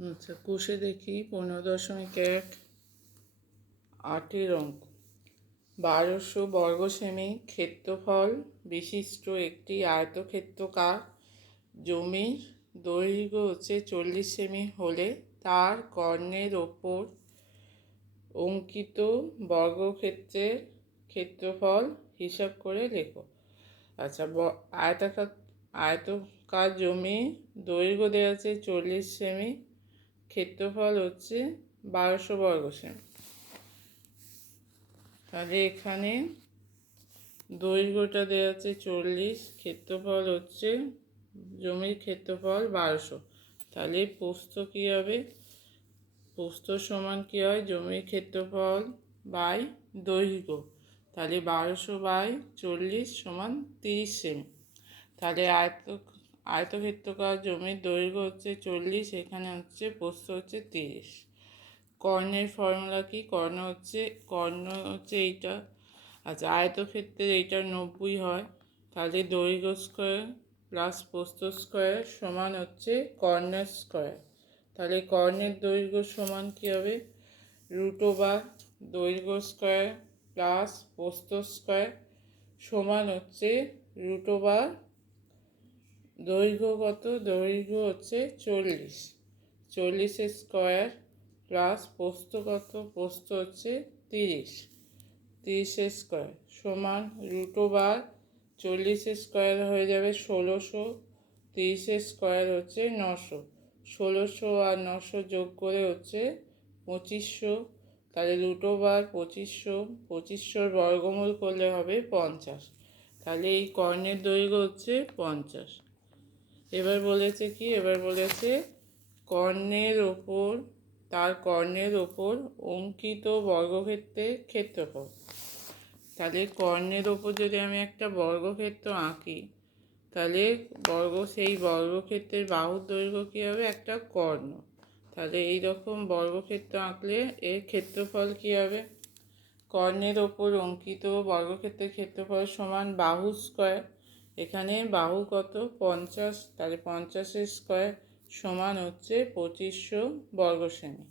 আচ্ছা, কোষে দেখি 15.1 8 অঙ্ক। 1200 বর্গ সেমি ক্ষেত্রফল বিশিষ্ট একটি আয়তক্ষেত্রাকার জমির দৈর্ঘ্য 40 সেমি হলে তার কর্ণের ওপর অঙ্কিত বর্গক্ষেত্রের ক্ষেত্রফল হিসাব করে লেখো। আচ্ছা, আয়তকার জমি দৈর্ঘ্য দেওয়া আছে 40 সেমি, ক্ষেত্রফল 1200 বর্গ সেমি। তাহলে এখানে দৈর্ঘ্যটা দেওয়া আছে 40, ক্ষেত্রফল জমির ক্ষেত্রফল 1200। তাহলে প্রস্থ কী হবে? প্রস্থ সমান কী হয়? জমির ক্ষেত্রফল বাই দৈর্ঘ্য। তাহলে 1200 বাই 40 সমান 30 সেমি। তাহলে আয়তক্ষেত্রাকার জমির দৈর্ঘ্য 40, এখানে প্রস্থ 30। কর্ণের ফর্মুলা কি? কর্ণ এইটা। আচ্ছা, আয়তক্ষেত্রের এইটা 90 হয়। তাহলে দৈর্ঘ্য স্কোয়ার প্লাস প্রস্থ স্কোয়ার সমান কর্ণের স্কোয়ার। তাহলে কর্ণের দৈর্ঘ্য সমান কী হবে? √ দৈর্ঘ্য স্কোয়ার প্লাস প্রস্থ স্কোয়ার সমান √ দৈর্ঘ্য কত? দৈর্ঘ্য 40, 40 স্কোয়ার প্লাস প্রস্থ কত? প্রস্থ 30, 30 স্কোয়ার সমান √ 40 স্কোয়ার হয়ে যাবে 1600, 30 স্কোয়ার 900, 1600 আর 900 যোগ করে 2500। তাহলে √ 2500, 2500 বর্গমূল করলে হবে 50। তাহলে এই কর্ণের দৈর্ঘ্য 50। এবার বলেছে কি? এবার বলেছে তার কর্ণের ওপর অঙ্কিত বর্গক্ষেত্রের ক্ষেত্রফল। তাহলে কর্ণের ওপর যদি আমি একটা বর্গক্ষেত্র আঁকি, তাহলে সেই বর্গক্ষেত্রের বাহুর দৈর্ঘ্য কী হবে? একটা কর্ণ। তাহলে এইরকম বর্গক্ষেত্র আঁকলে এর ক্ষেত্রফল কী হবে? কর্ণের ওপর অঙ্কিত বর্গক্ষেত্রের ক্ষেত্রফল সমান বাহু স্কোয়ার। এখানে বাহু কত? 50। তাহলে 50 স্কোয়ার সমান 2500 বর্গ সেমি।